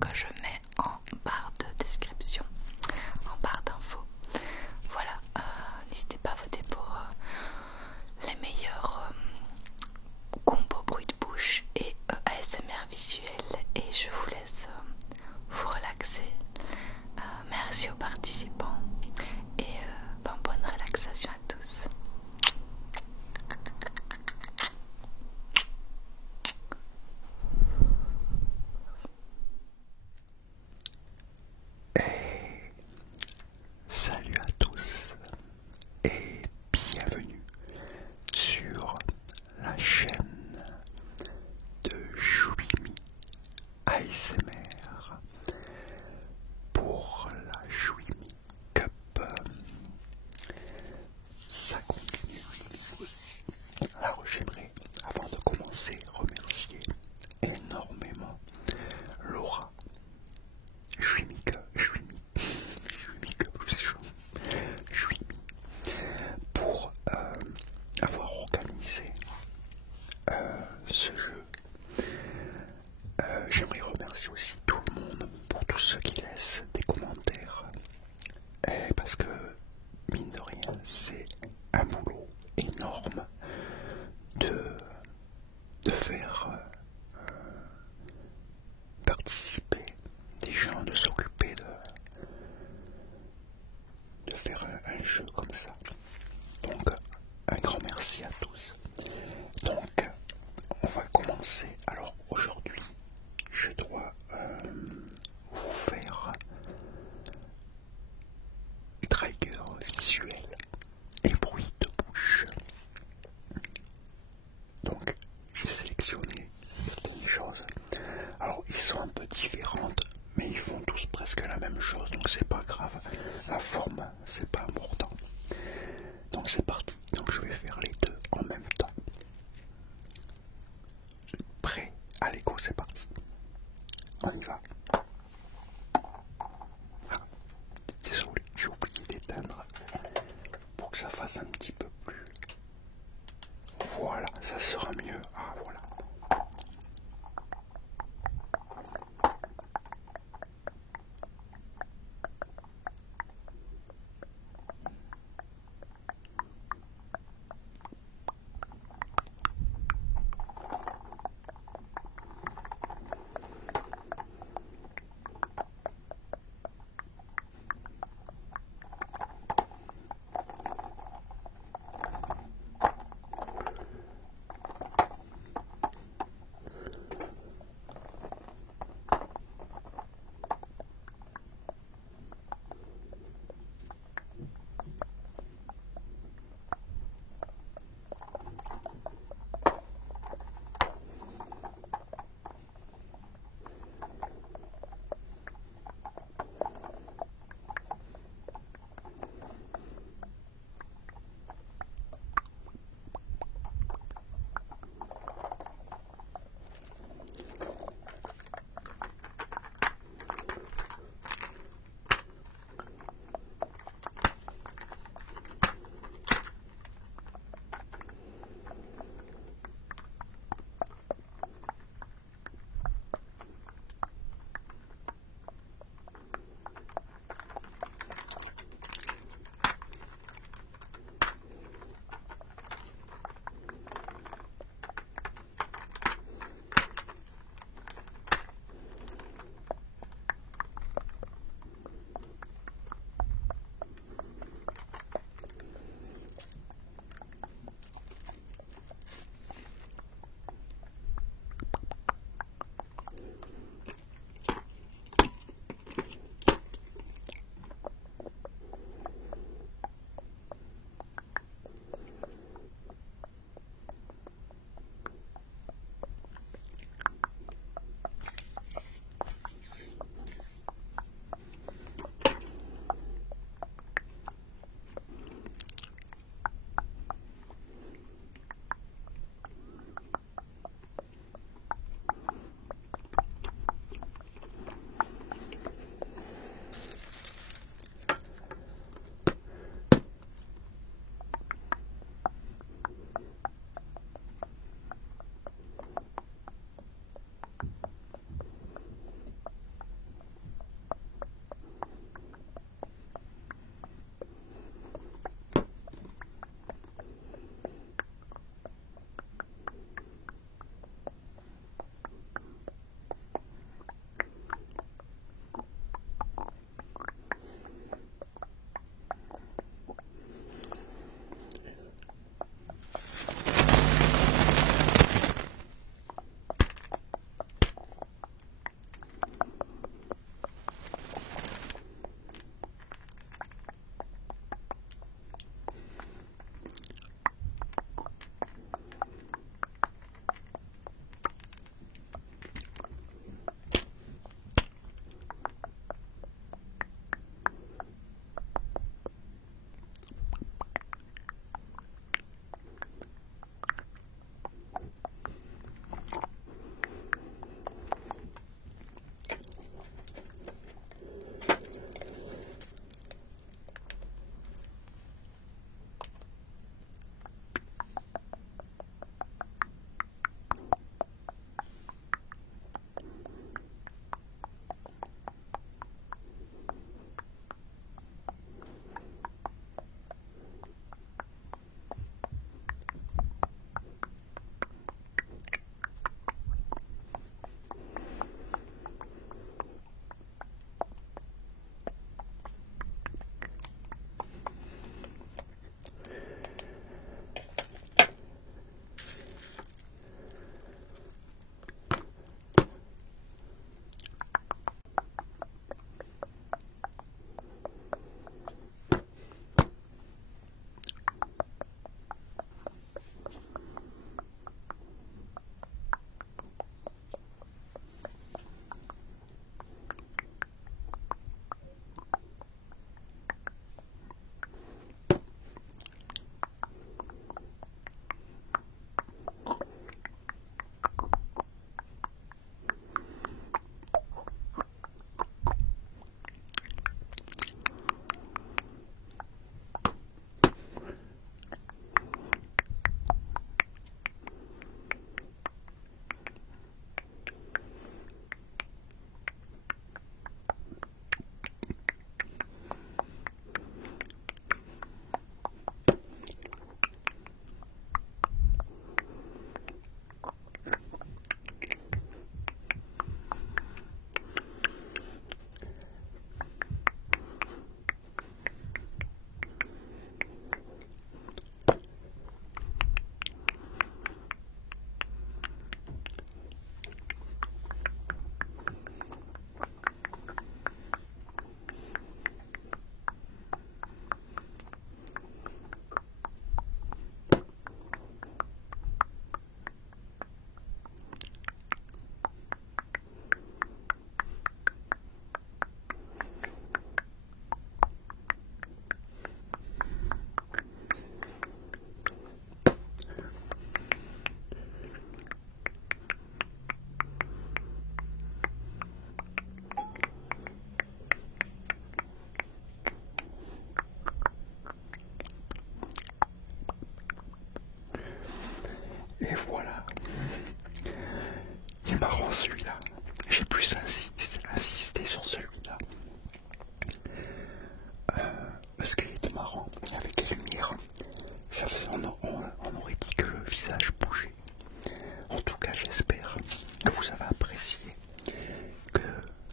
que je mets en barre de description, en barre d'infos. Voilà, n'hésitez pas à voter pour les meilleurs combos bruit de bouche et ASMR visuel, et je vous laisse vous relaxer. Merci aux participants et bonne relaxation à tous. Salut à tous et bienvenue sur la chaîne de Choubimi ASMR pour la Choubimi Cup. Ça continue. Alors j'aimerais, avant de commencer, remercier énormément Laura pour avoir organisé ce jeu. J'aimerais remercier aussi tout le monde pour tous ceux qui laissent des commentaires, parce que mine de rien c'est un boulot énorme de faire participer des gens, de s'occuper de faire un jeu comme ça. Donc un grand merci à tous. Donc on va commencer. Alors aujourd'hui je dois vous faire trigger visuel et bruit de bouche. Donc j'ai sélectionné certaines choses. Alors ils sont un peu différentes, mais ils font tous presque la même chose, donc c'est pas grave. La forme, c'est pas important. Donc c'est parti. Donc je vais faire les deux en même temps. Prêt? Allez go, c'est parti. On y va. Ah, désolé, j'ai oublié d'éteindre pour que ça fasse un petit peu plus. Voilà, ça sera mieux. Ah voilà.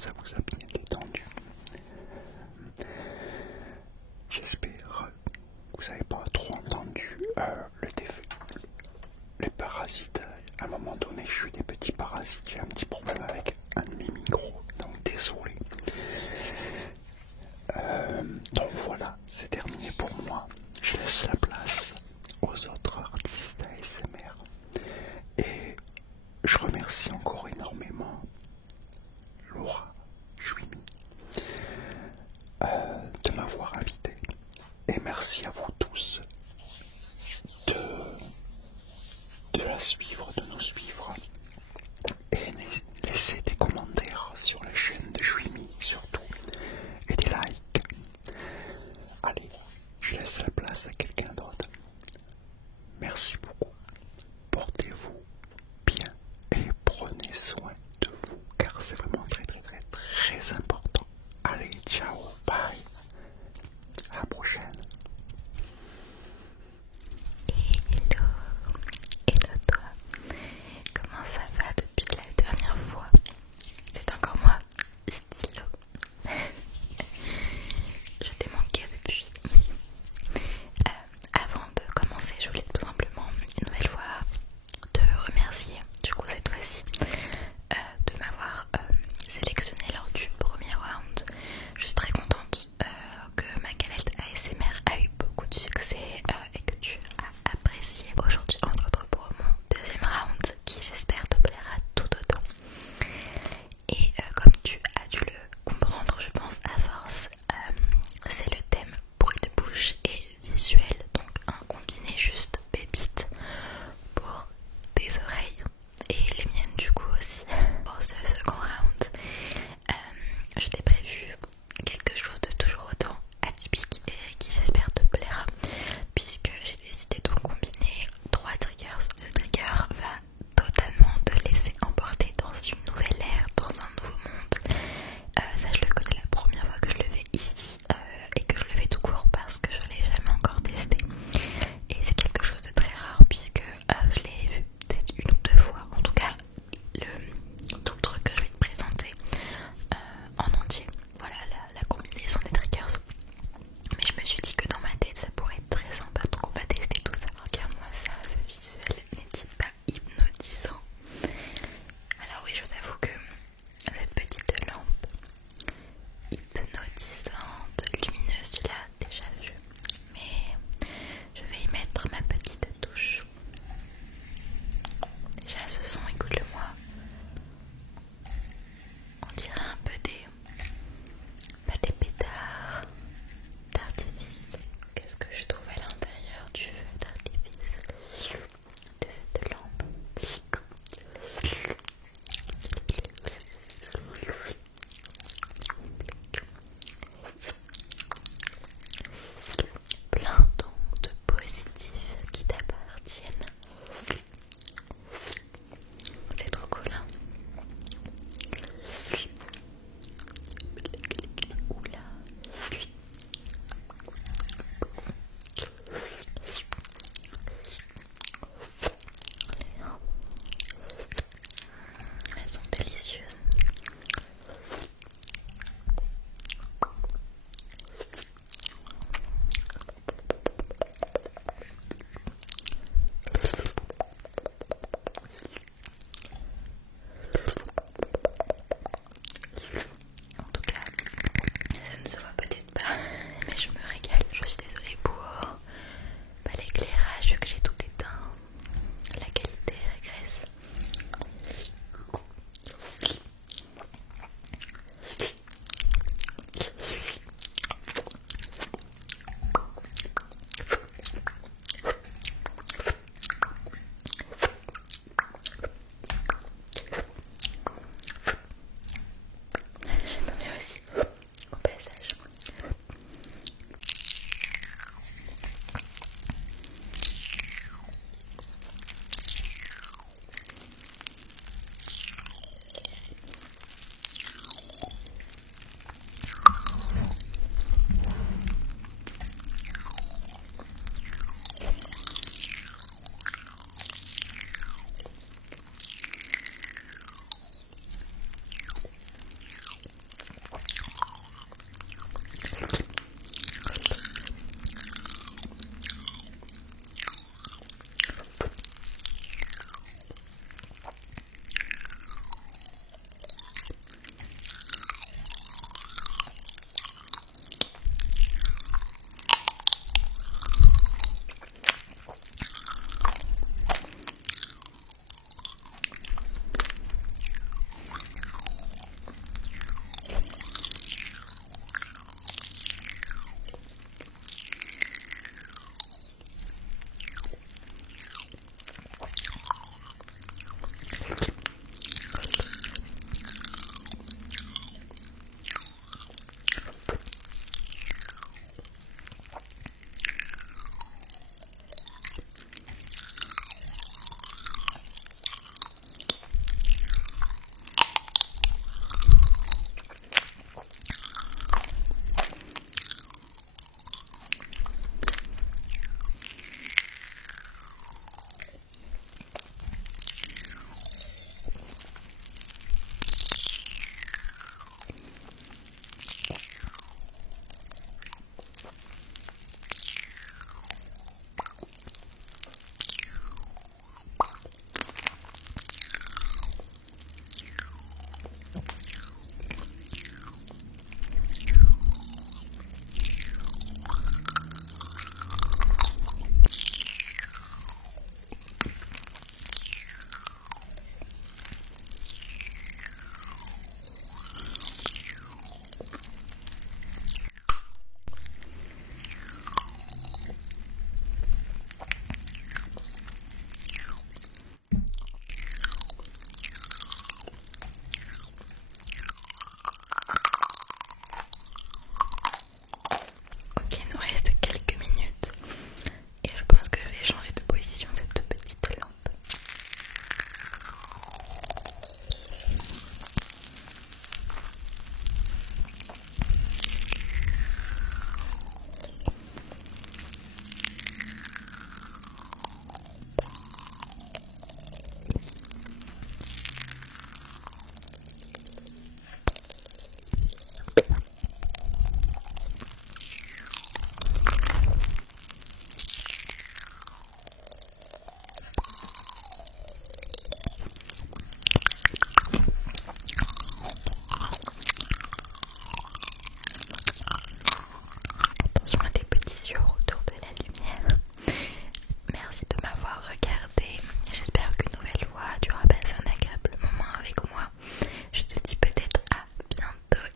ça vous a bien détendu. J'espère que vous n'avez pas trop entendu les parasites. À un moment donné, je suis des petits parasites. J'ai un petit problème avec un de mes micros, donc désolé. Donc voilà, c'est terminé pour moi. Je laisse la place aux autres artistes ASMR. Et je remercie encore énormément Laura Chouimi de m'avoir invité. Et merci à vous tous de la suivre, de nous suivre. Et laissez des commentaires sur la chaîne de Chouimi surtout. Et des likes. Allez, je laisse la place à quelqu'un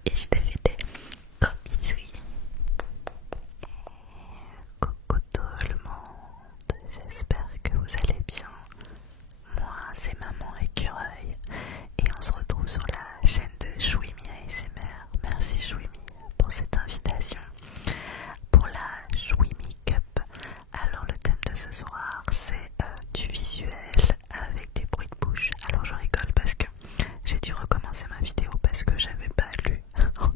et je te fais des gros bisous. Coucou tout le monde, j'espère que vous allez bien. Moi c'est Maman Écureuil et on se retrouve sur la chaîne de Chouimi ASMR. Merci Chouimi pour cette invitation. Pour la Chouimi Cup, alors le thème de ce soir c'est du visuel avec des bruits de bouche. Alors je rigole parce que j'ai dû recommencer ma vidéo parce que j'avais pas lu en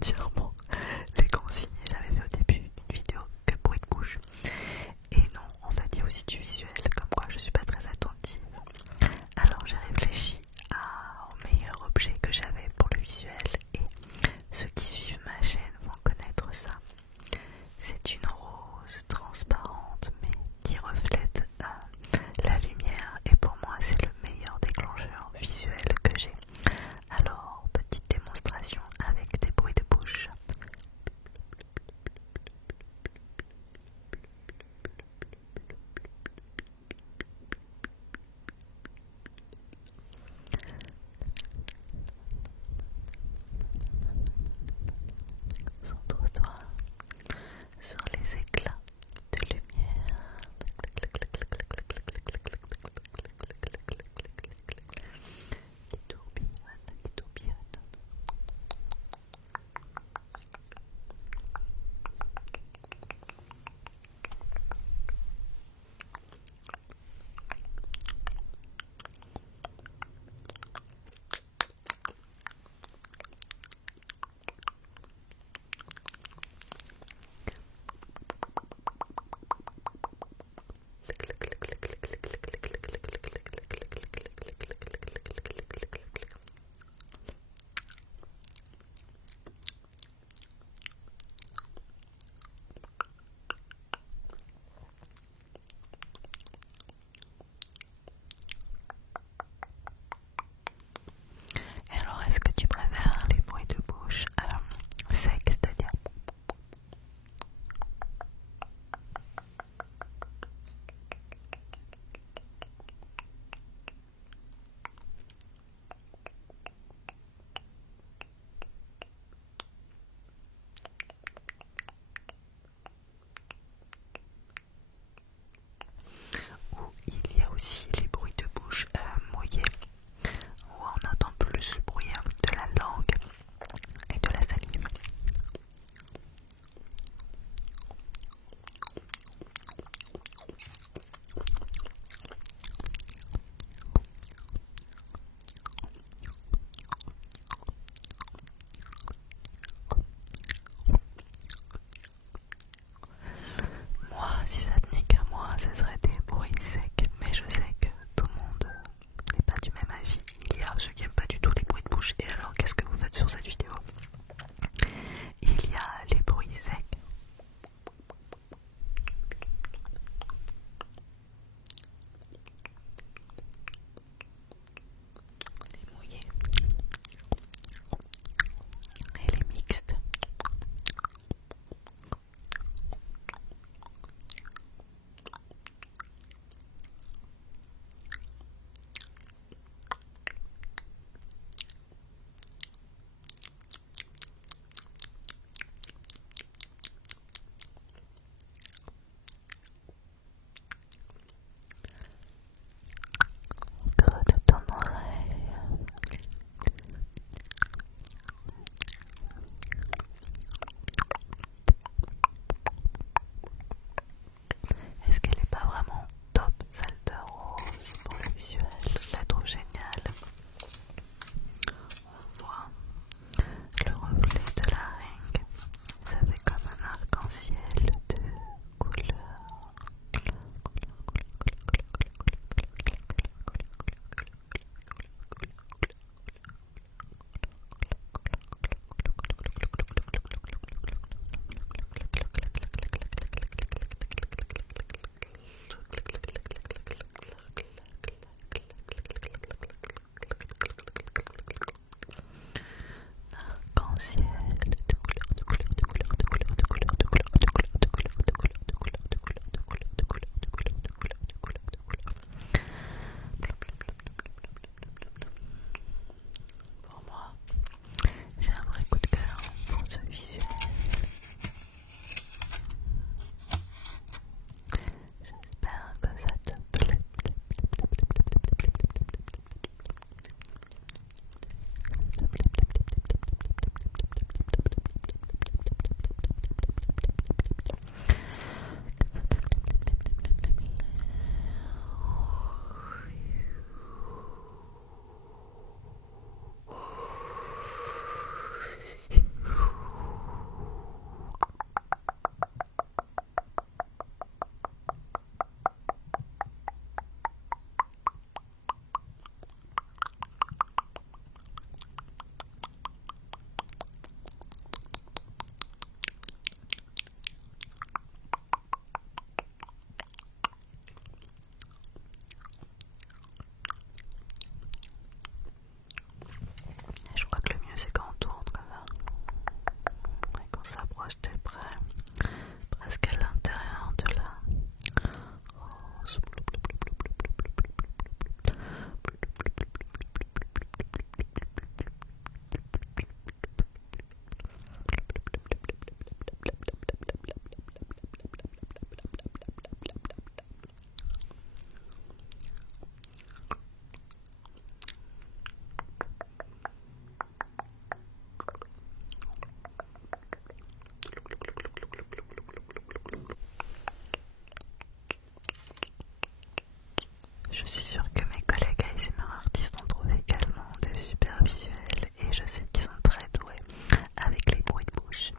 je suis sûre que mes collègues ASMR artistes ont trouvé également de super visuels et je sais qu'ils sont très doués avec les bruits de bouche.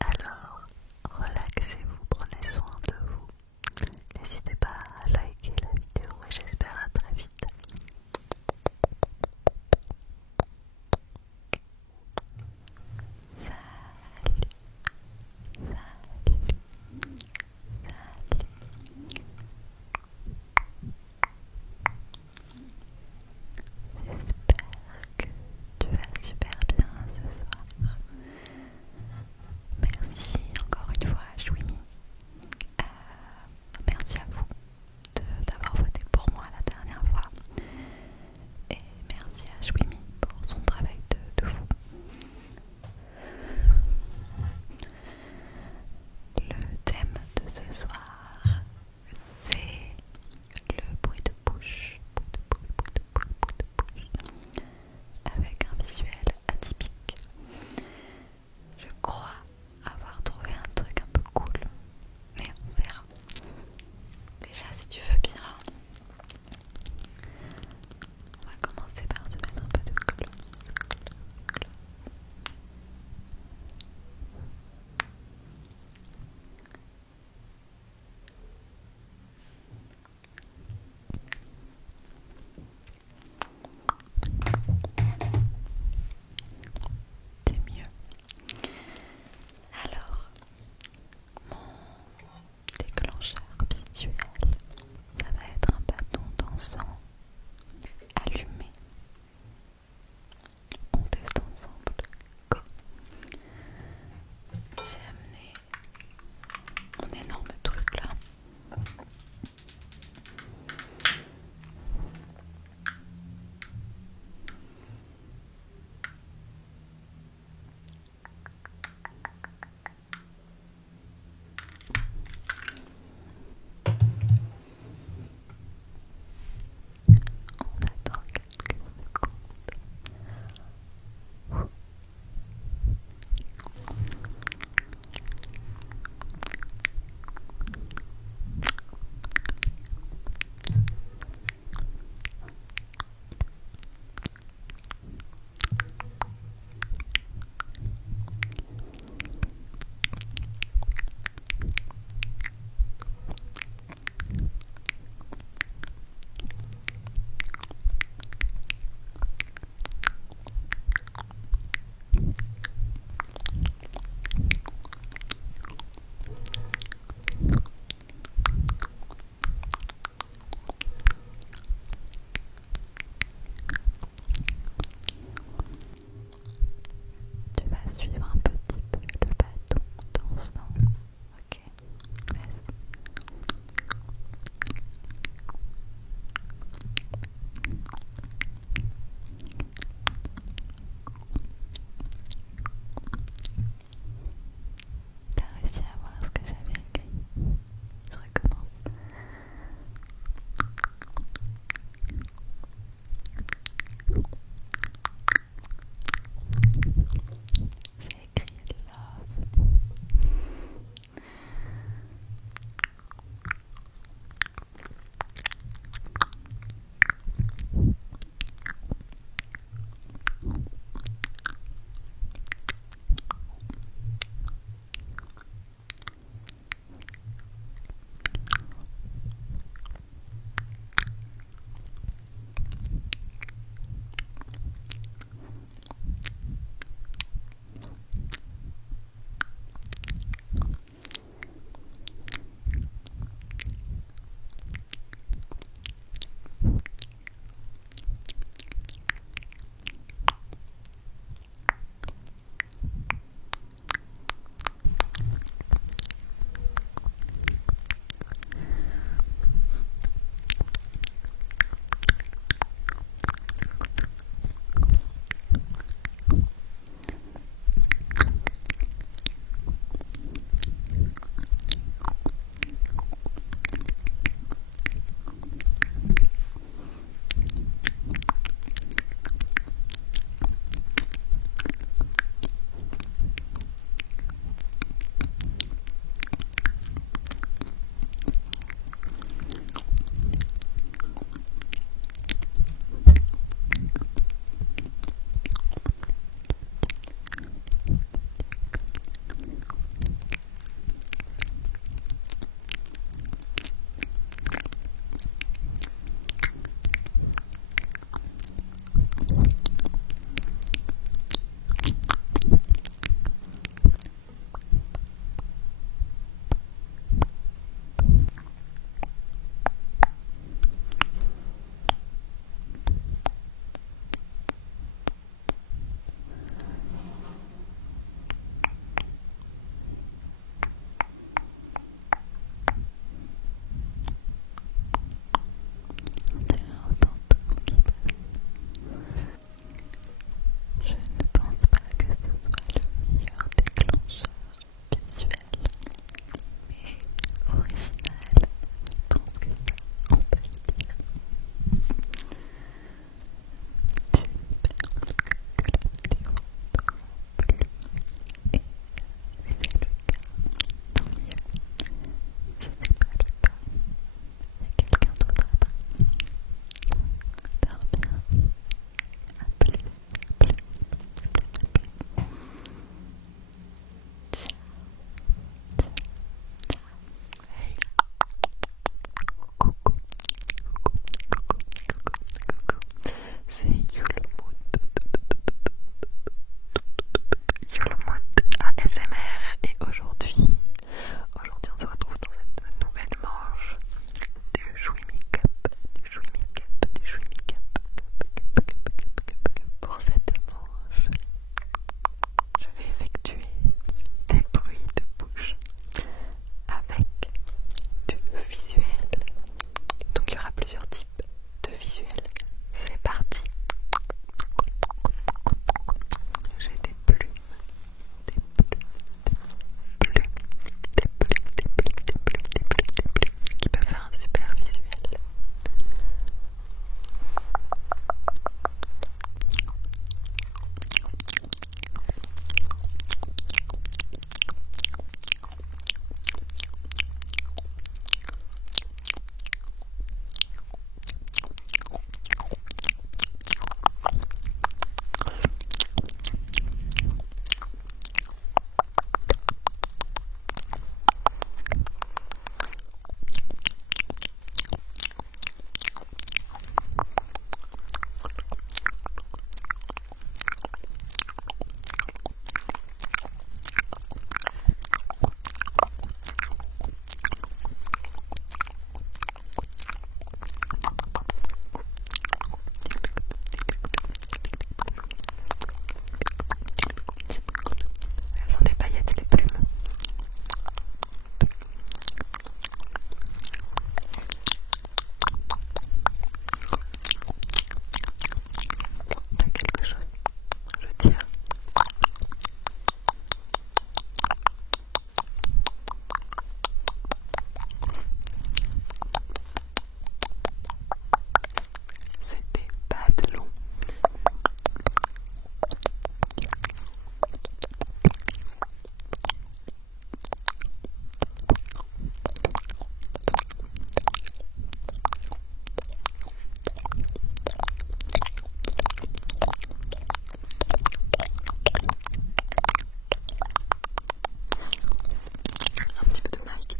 Alors, relaxez-vous, prenez soin de vous. N'hésitez pas à liker la vidéo et j'espère à très vite. Salut, salut, salut.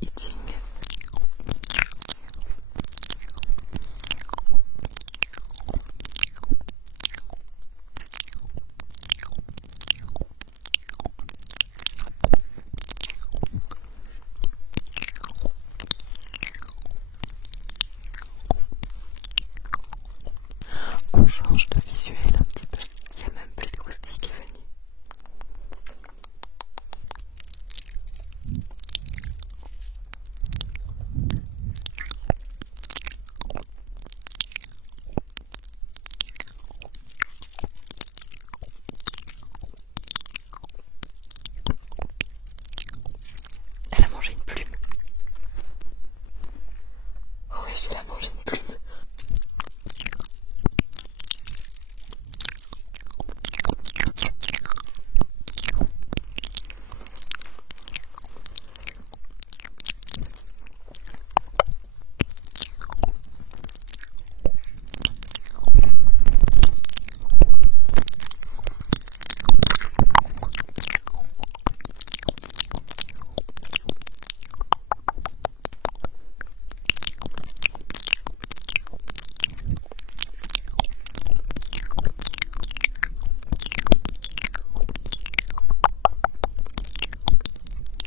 eating. On change de visuel un petit peu. Il y a même plus de croustilles qui est venu. Elle a mangé une plume. Oh oui, elle a mangé une plume.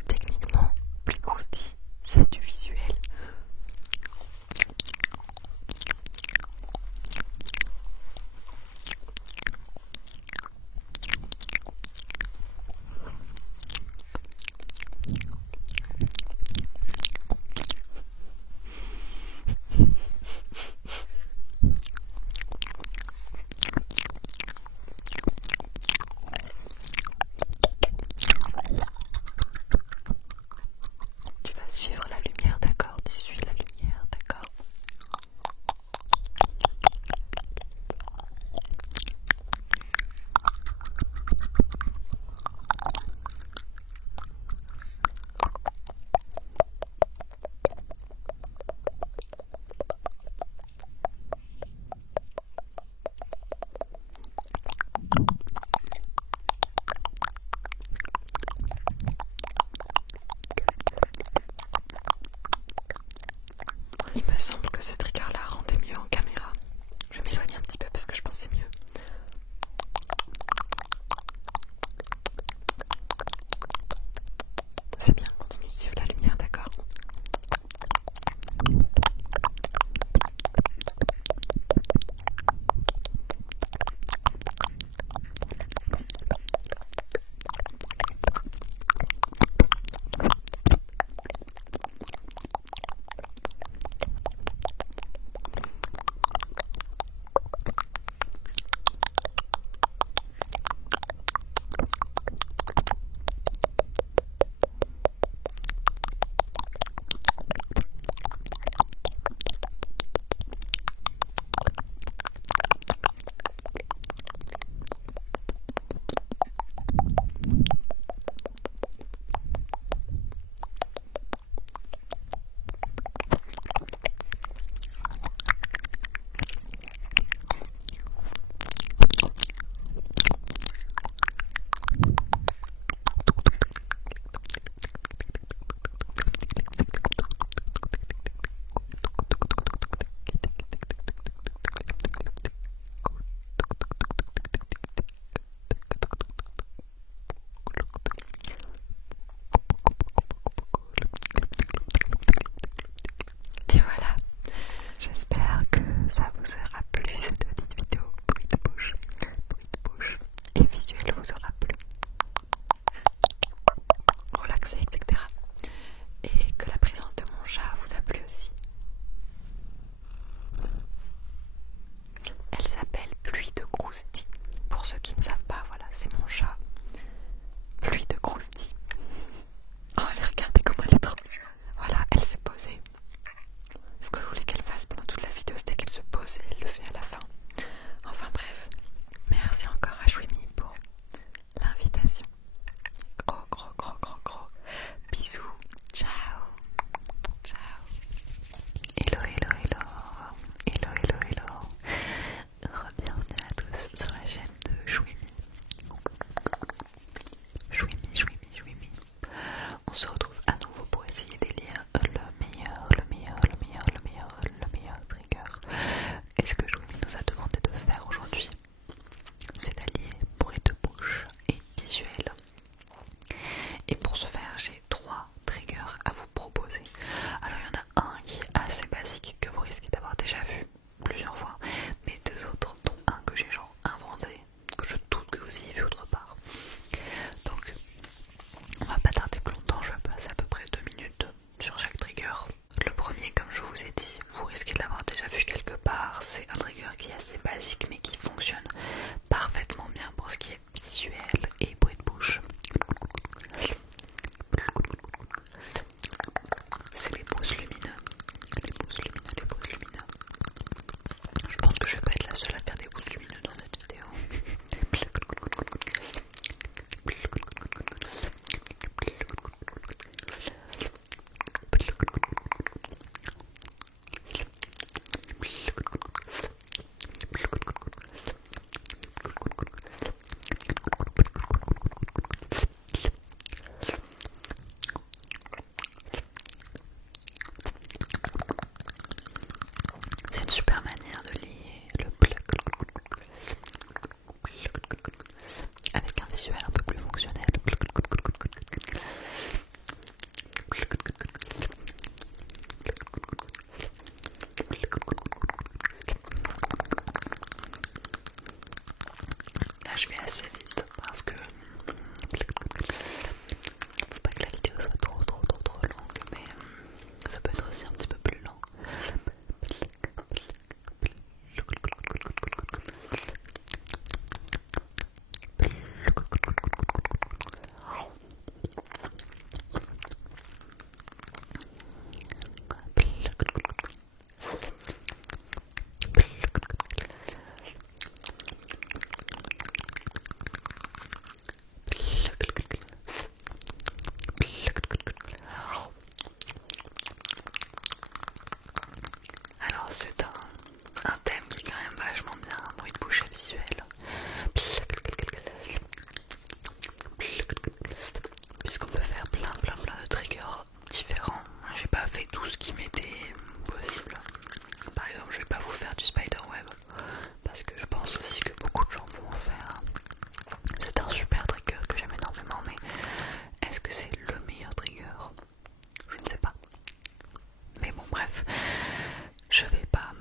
Techniquement, plus croustilles, c'est du visuel. Tu vas suivre la lumière, d'accord? Tu suis la lumière, d'accord? Il me semble que ce trigger-là rendait mieux en caméra. Je vais m'éloigner un petit peu parce que je pensais mieux. C'est bien, continue de suivre la lumière, d'accord? c'est un thème qui est quand même vachement bien, un bruit de bouche visuel. Puisqu'on peut faire plein de triggers différents. J'ai pas fait tout ce qui m'était possible. Par exemple, je vais pas vous faire du spiderweb parce que je pense aussi que beaucoup de gens vont en faire. C'est un super trigger que j'aime énormément, mais est-ce que c'est le meilleur trigger? Je ne sais pas. Mais bon, bref, je vais pas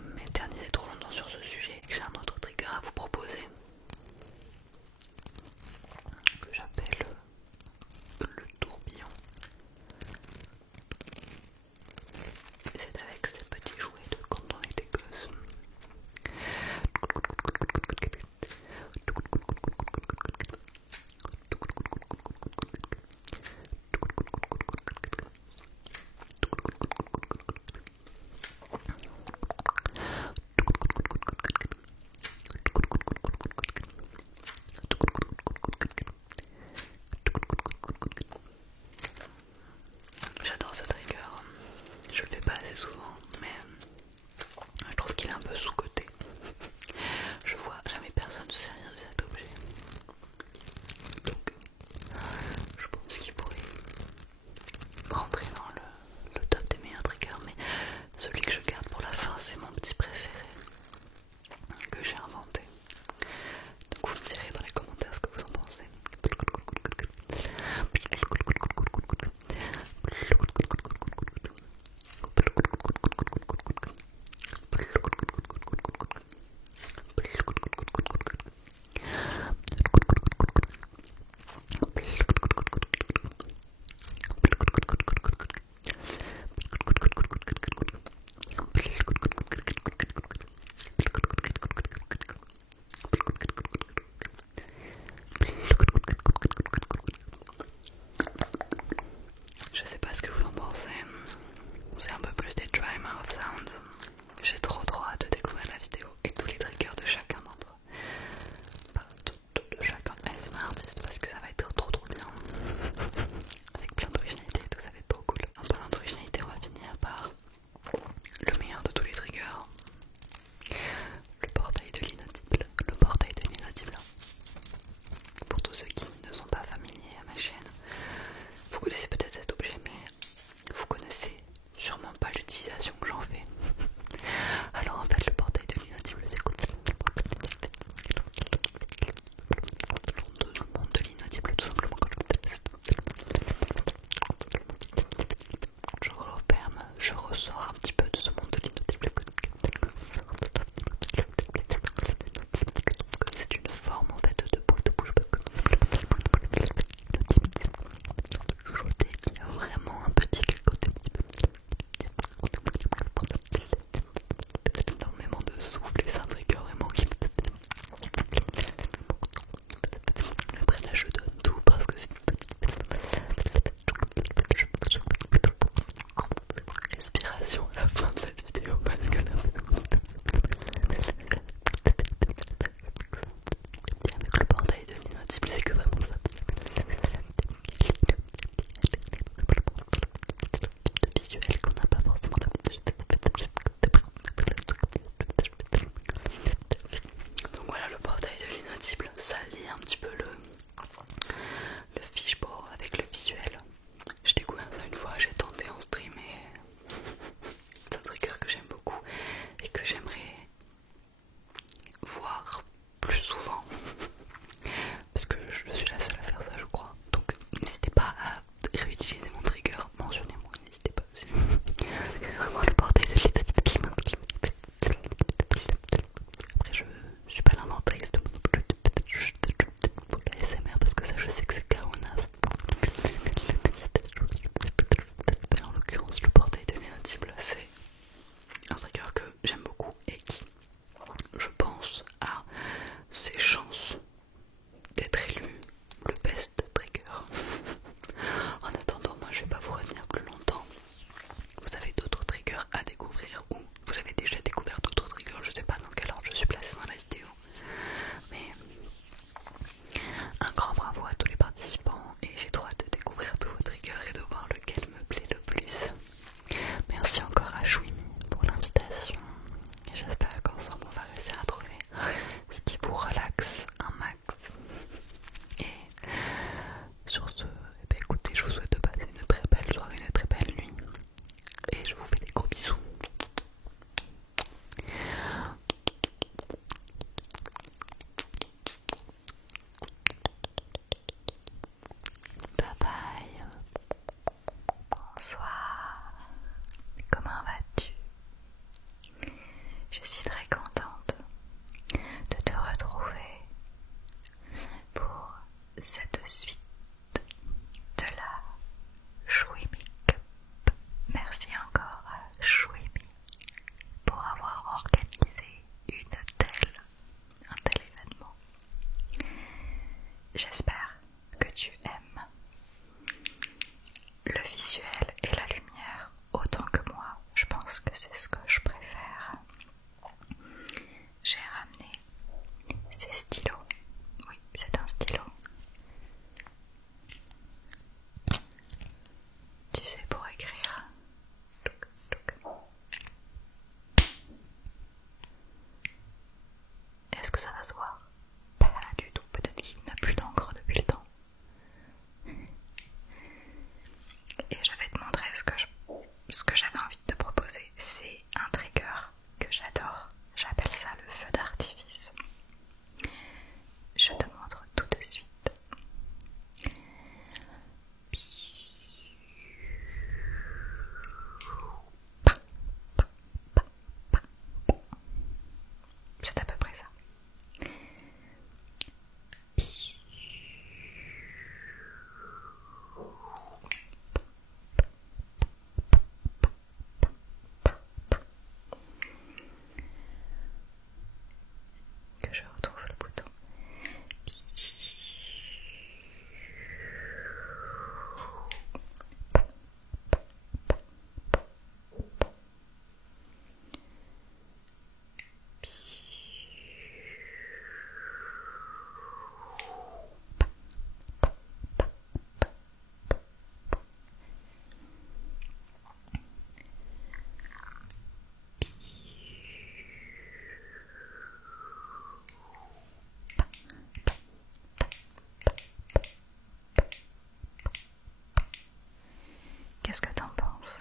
qu'est-ce que t'en penses?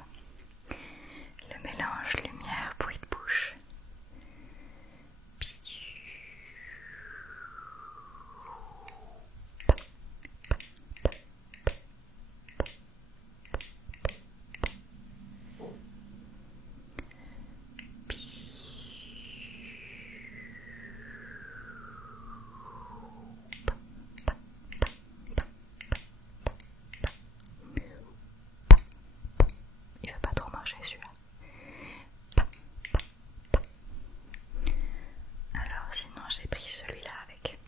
Le mélange lumière, bruit de bouche. Il va pas trop marcher celui-là. Alors sinon j'ai pris celui-là avec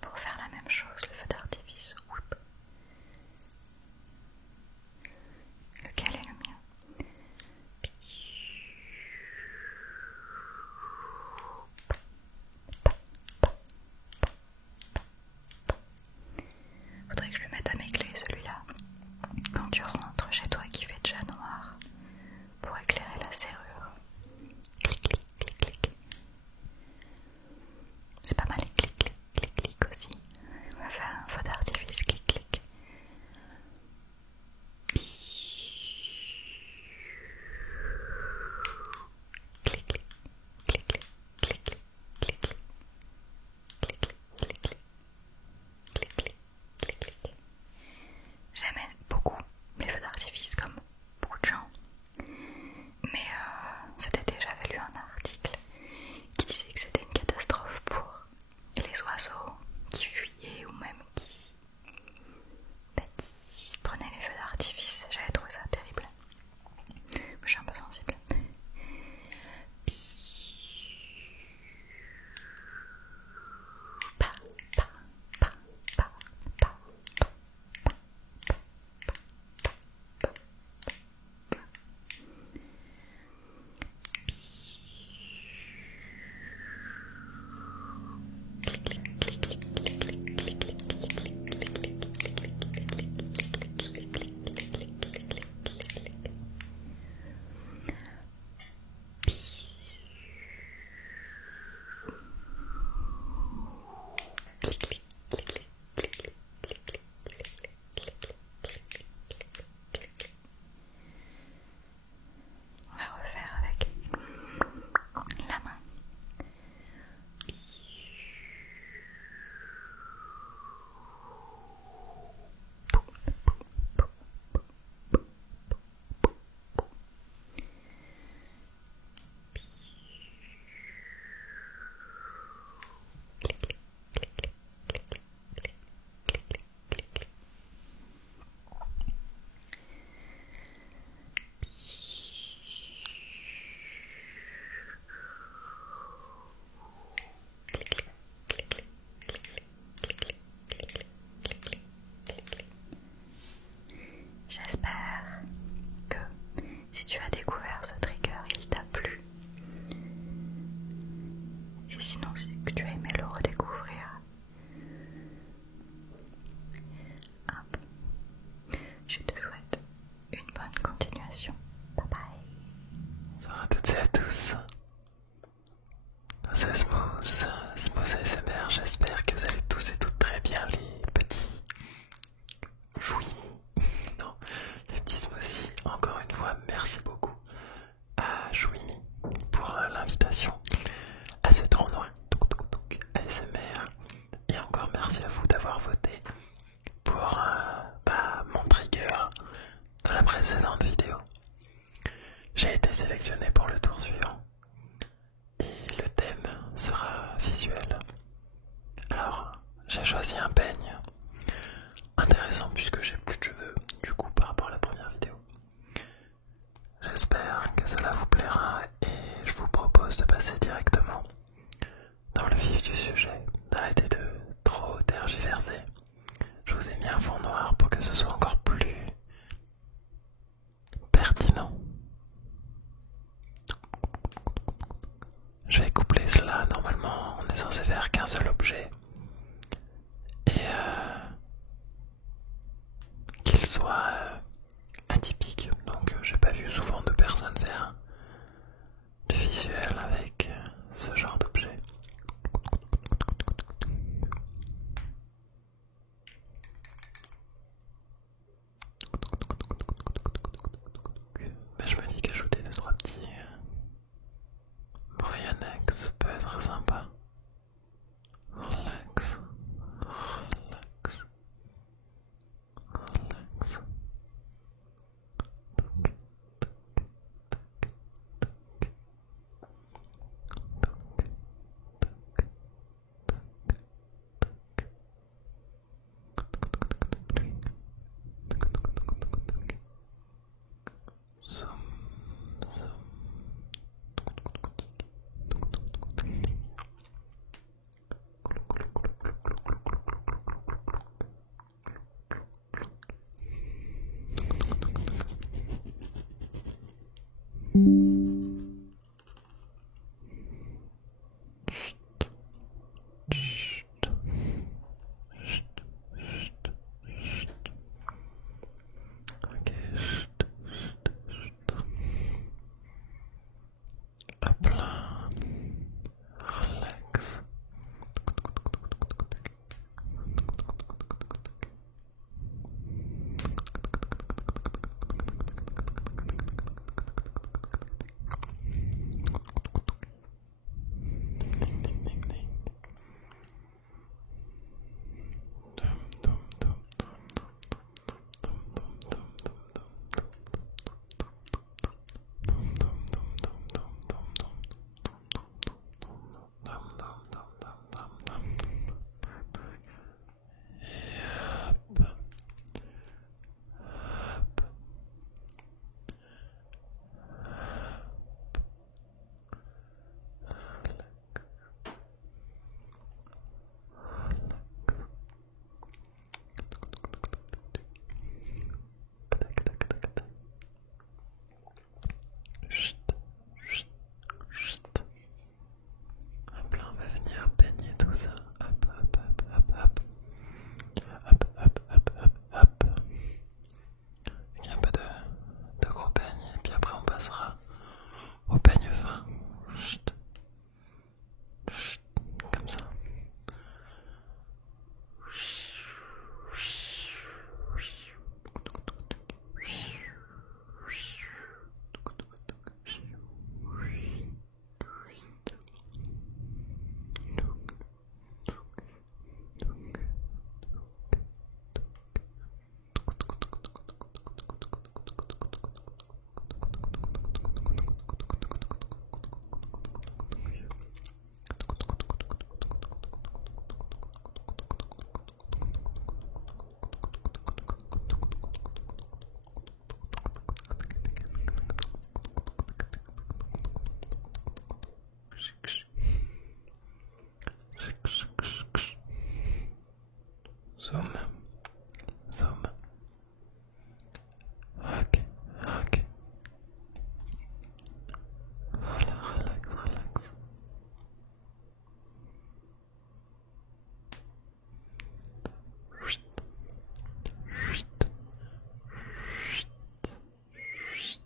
pour faire la même chose, le feu d'artifice. Lequel est le mien? Faudrait que je le mette à mes clés celui-là. Quand tu rentres chez toi qui fait déjà noir, pour éclairer la serrure. Clic, clic, clic, clic. C'est pas mal, clic, clic, clic, clic aussi. On va faire un feu d'artifice, clic, clic. Clic, clic, clic, clic, clic, clic, clic, clic, clic, clic, clic, clic, clic. J'aime beaucoup les feux d'artifice comme beaucoup de gens. Mais cet été j'avais lu un article qui disait que c'était une catastrophe pour les oiseaux qui fuyaient ou même qui prenaient les feux d'artifice. J'avais trouvé ça terrible. Je suis un peu sensible. On va refaire avec la main. J'espère que si tu as découvert ce trigger, il t'a plu. Et sinon, c'est que tu as aimé le redécouvrir. Hop. Je te souhaite une bonne continuation. Bye bye. Bonsoir à toutes et à tous. C'est Smooth ASMR, j'espère que vous allez tous et toutes très bien les petits jouis. Non, les petits smoothies. Encore une fois, merci beaucoup à Jouimi pour l'invitation à ce tournoi ASMR. Et encore merci à vous d'avoir voté pour mon trigger de la précédente vidéo. J'ai été sélectionné pour le tour suivant. Et le thème sera visuel. Alors, j'ai choisi un peigne intéressant puisque j'ai plus de cheveux du coup par rapport à la première vidéo. J'espère que cela vous plaira et je vous propose de passer directement dans le vif du sujet, d'arrêter de trop tergiverser. Je vous ai mis un fond noir pour que ce soit encore plus pertinent. Je vais coupler cela, normalement on est censé faire qu'un seul objet. Et qu'il soit atypique. Donc j'ai pas vu souvent de personnes faire du visuel avec ce genre d'objet. Ok, hop là, relax. Hop là, on va venir peigner tout ça. Hop, hop, hop, hop, hop. Hop, hop, hop, hop, hop. Il y a un peu de gros peigne, et puis après on passera au peigne fin. Chut. Chut. Comme ça. Zoom. Zoom. Ok, ok. Voilà, relax, relax. Chut. Chut. Chut. Chut.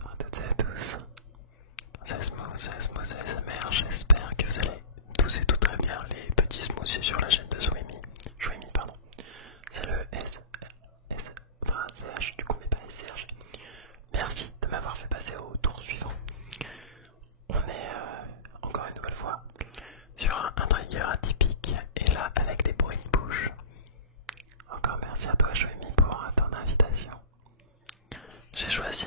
Bonsoir à toutes et à tous. C'est Smooth ASMR. J'espère que vous allez tous et toutes très bien, les petits smoothies sur la chaîne de Jouimi, pardon. C'est le CH du coup, mais pas SRG. Merci de m'avoir fait passer au tour suivant. On est encore une nouvelle fois sur un trigger atypique et là avec des bruits de bouche. Encore merci à toi Jouimi pour ton invitation. J'ai choisi